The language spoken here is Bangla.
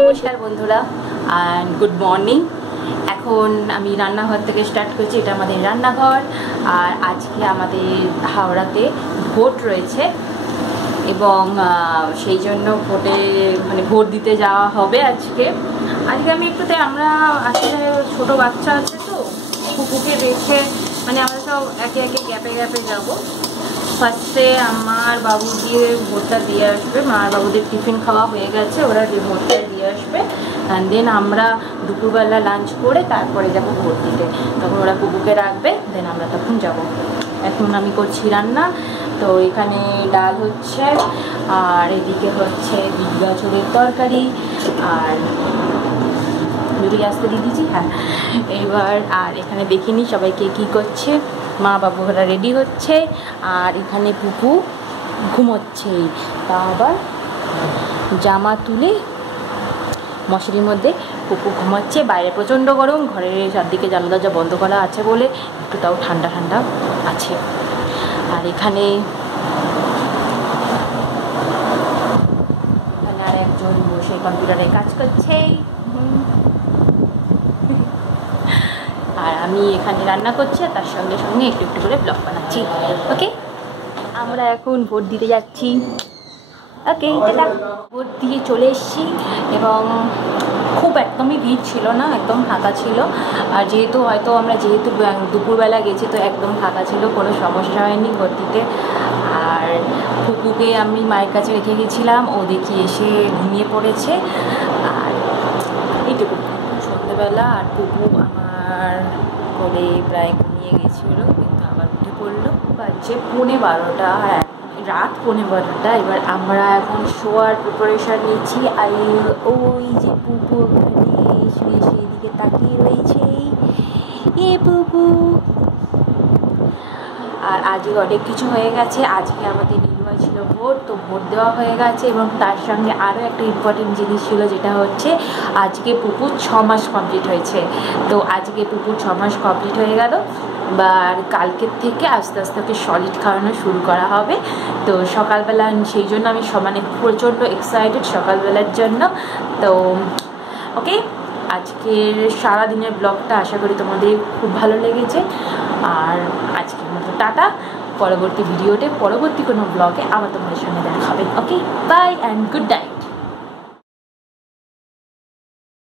নমস্কার বন্ধুরা অ্যান্ড গুড মর্নিং। এখন আমি রান্নাঘর থেকে স্টার্ট করছি। এটা আমাদের রান্নাঘর। আর আজকে আমাদের হাওড়াতে ভোট রয়েছে এবং সেই জন্য ভোট দিতে যাওয়া হবে আজকে। আমি একটুতে আমরা আসলে ছোটো বাচ্চা আছে তো কুকুরকে রেখে আমরা সব একে একে গ্যাপে গ্যাপে যাবো। ফার্স্টে আমার বাবু দিয়ে ভোটটা দিয়ে আসবে, মার বাবুদের টিফিন খাওয়া হয়ে গেছে, ওরা যে ভোটটা দিয়ে আসবে। অ্যান্ড দেন আমরা দুপুরবেলা লাঞ্চ করে তারপরে যাব ভোট দিতে। তখন ওরা কুকুরকে রাখবে, দেন আমরা তখন যাব। এখন আমি করছি রান্না। তো এখানে ডাল হচ্ছে, আর এদিকে হচ্ছে বিট গাজরের তরকারি, আর বেরিয়ে আসতে দিয়ে দিয়েছি। হ্যাঁ, এবার আর এখানে দেখিনি সবাইকে কি করছে। মা বাবুরা রেডি হচ্ছে, আর এখানে পুপু ঘুমোচ্ছে। তা আবার জামা তুলে মশারির মধ্যে পুপু ঘুমাচ্ছে। বাইরে প্রচণ্ড গরম, ঘরের চারদিকে জানলা দরজা বন্ধ করা আছে বলে একটু তাও ঠান্ডা ঠান্ডা আছে। আর এখানে আর একজন বসে কম্পিউটারে কাজ করছে, আর আমি এখানে রান্না করছি, আর তার সঙ্গে সঙ্গে একটু একটু করে ব্লগ বানাচ্ছি। ওকে, আমরা এখন ভোট দিতে যাচ্ছি। ওকে, ভোট দিয়ে চলে এসেছি এবং খুব একদমই ভিড় ছিল না, একদম ফাঁকা ছিল। আর যেহেতু আমরা দুপুরবেলা গেছি, তো একদম ফাঁকা ছিল, কোনো সমস্যা হয়নি ভোট দিতে। আর পুপুকে আমি মায়ের কাছে রেখে গেছিলাম, ও দেখি এসে ঘুমিয়ে পড়েছে। আর এইটুকু সন্ধ্যেবেলা, আর পুপু আমার কোলে প্রায় ঘুমিয়ে গেছিলো, কিন্তু আবার উঠে পড়লো। বাজছে 12:15, আর রাত 12:15। এবার আমরা এখন শোয়ার প্রিপারেশান নিচ্ছি। আর ওই যে পুপু ওখানে শুয়ে শুয়ে দিকে তাকিয়ে রয়েছে, এ পুপু। আর আজকে অনেক কিছু হয়ে গেছে। আজকে আমাদের নির্বাচন ছিল ভোট, তো ভোট দেওয়া হয়ে গেছে। এবং তার সঙ্গে আরও একটা ইম্পর্টেন্ট জিনিস ছিল, যেটা হচ্ছে আজকে পুপুর 6 মাস কমপ্লিট হয়েছে। তো আজকে পুপুর 6 মাস কমপ্লিট হয়ে গেল। আর কালকের থেকে আস্তে আস্তে ওকে সলিড খাওয়ানো শুরু করা হবে। তো সকালবেলা সেই জন্য আমি প্রচণ্ড এক্সাইটেড সকালবেলার জন্য। তো ওকে, আজকের সারাদিনের ব্লগটা আশা করি তোমাদের খুব ভালো লেগেছে। আর আজকের মতো টাটা। পরবর্তী ভিডিওতে পরবর্তী কোনো ব্লগে আবার তোমাদের সঙ্গে দেখা হবে। ওকে, বাই অ্যান্ড গুড নাইট।